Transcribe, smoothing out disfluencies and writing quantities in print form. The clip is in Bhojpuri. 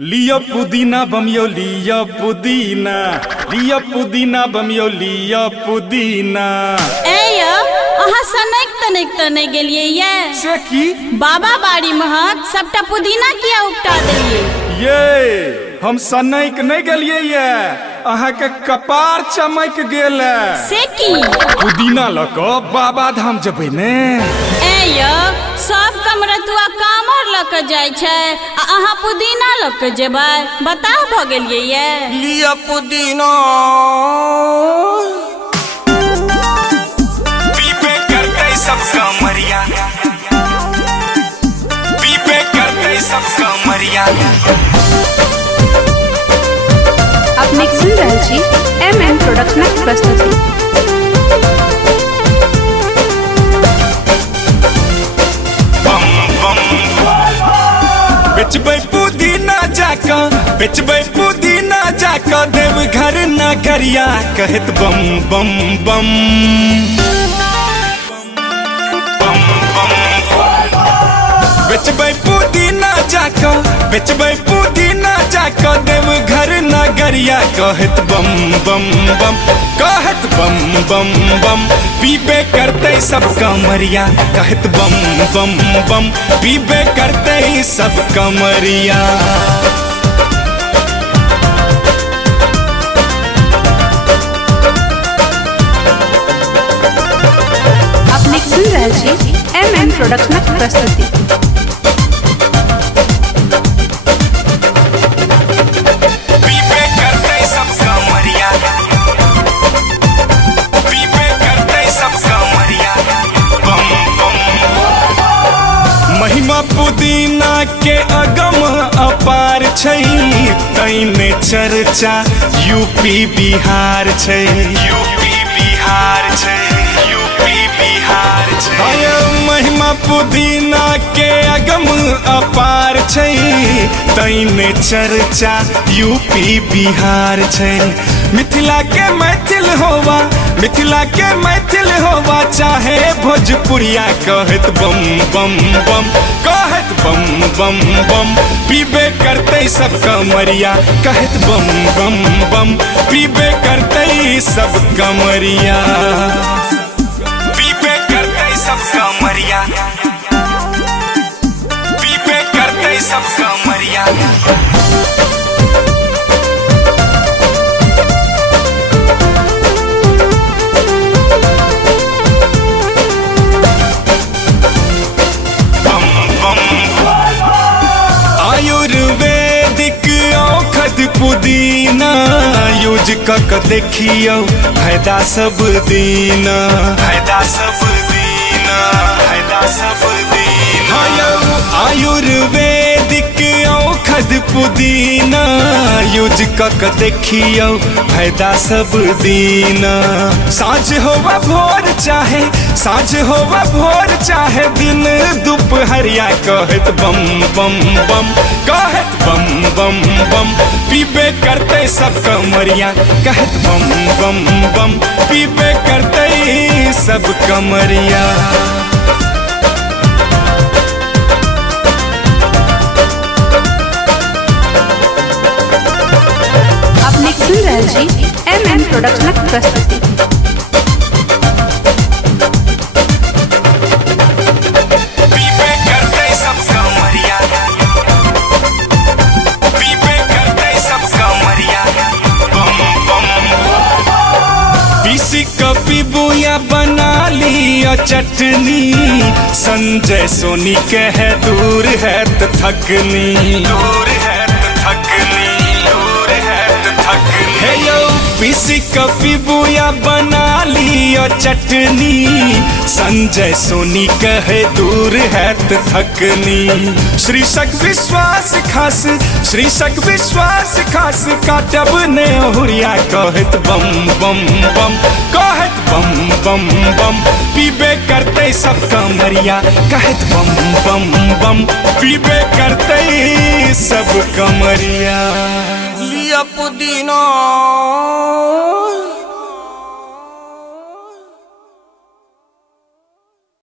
लिया पुदीना बमियो लिया पुदीना, लिया पुदीना बमियो लिया पुदीना। ए यो अहाँ सनक तनक त नहीं गेलिए ये से की बाबा बाड़ी महक सबटा पुदीना किया उपटा देलिए। ये हम सनक नहीं गेलिए ये अहाँ के कपार चमक गेल से की पुदीना लको बाबा धाम जबे ने। ए यो सब कमरतुआ कामर लक जाय छै आ अहाँ पुदीना लक जेबै बताओ भ गेलिए ये। लिया पुदीना पीपे करते सब कमरिया, पीपे करते सब कमरिया। अपने सुन रहल छी एमएन प्रोडक्शनक प्रस्तुति। बेचबै पुदीना जाका, बेचबै पुदीना जाका देव घर नगरिया कहत बम बम बम बम बम। बेचबै पुदीना जाका, बेचबै पुदीना जाका देव घर नगरिया कहत बम बम बम, कहत बम बम बम। पीबे करते सब कमरिया कहत बम बम बम, पीबे करते सब कमरिया। अपने सुन रहल छी एमएन प्रोडक्शनक प्रस्तुति। पीबे करते सब कमरिया, पीबे करते सब कमरिया बम बम। महिमा पुदीना के अगम अपार छै, तैने चर्चा यूपी बिहार छै, यूपी बिहार छै, यूपी बिहार छै। महिमा पुदीना के अगम अपार छै, तैने चर्चा यूपी बिहार छै। मिथिला के मैथिल होवा, मिथिला के मैथिल होवा चाहे भोजपुरिया कहत बम बम बम, कहत बम बम बम। पीबे करते सब कमरिया कहत बम बम बम, पीबे करते सब कमरिया। पीबे करते सब कमरिया, पीबे करते सब कमरिया। आयुर्वेदिक औषध पुदीना यूज कक देखियो फायदा सब दीना, फायदा सब दीना, फायदा सब दीना। आयुर्वेदिक औषध पुदीना यूज कक देखियो फायदा सब दीना। साँझ होवा भोर चाहे, साँझ होवा भोर चाहे दिन दोपहरिया कहत बम बम बम, कहत बम बम बम। पीबे करते सब कमरिया कहत बम बम बम, पीबे करते सब कमरिया। अपने सुन रहल छी एमएन प्रोडक्शनक प्रस्तुति। पीबे करते सब कमरिया, पीबे करते सब कमरिया बम बम। पीसी कपी बुया बना लिया चटनी, संजय सोनी के है दूर है तो थकनी, दूर है तो थकनी, दूर है तो थकनी। हे यो पीसी कपी बुया बना लिया चटनी, संजय सोनी कहे दूर है तो थकनी। श्रीशक विश्वास खास, श्रीशक विश्वास खास काटब ने हुरिया कहत बम बम बम, कहत बम बम बम। पीबे करते सब कमरिया कहत बम बम बम, पीबे करते सब कमरिया। लिया पुदीना।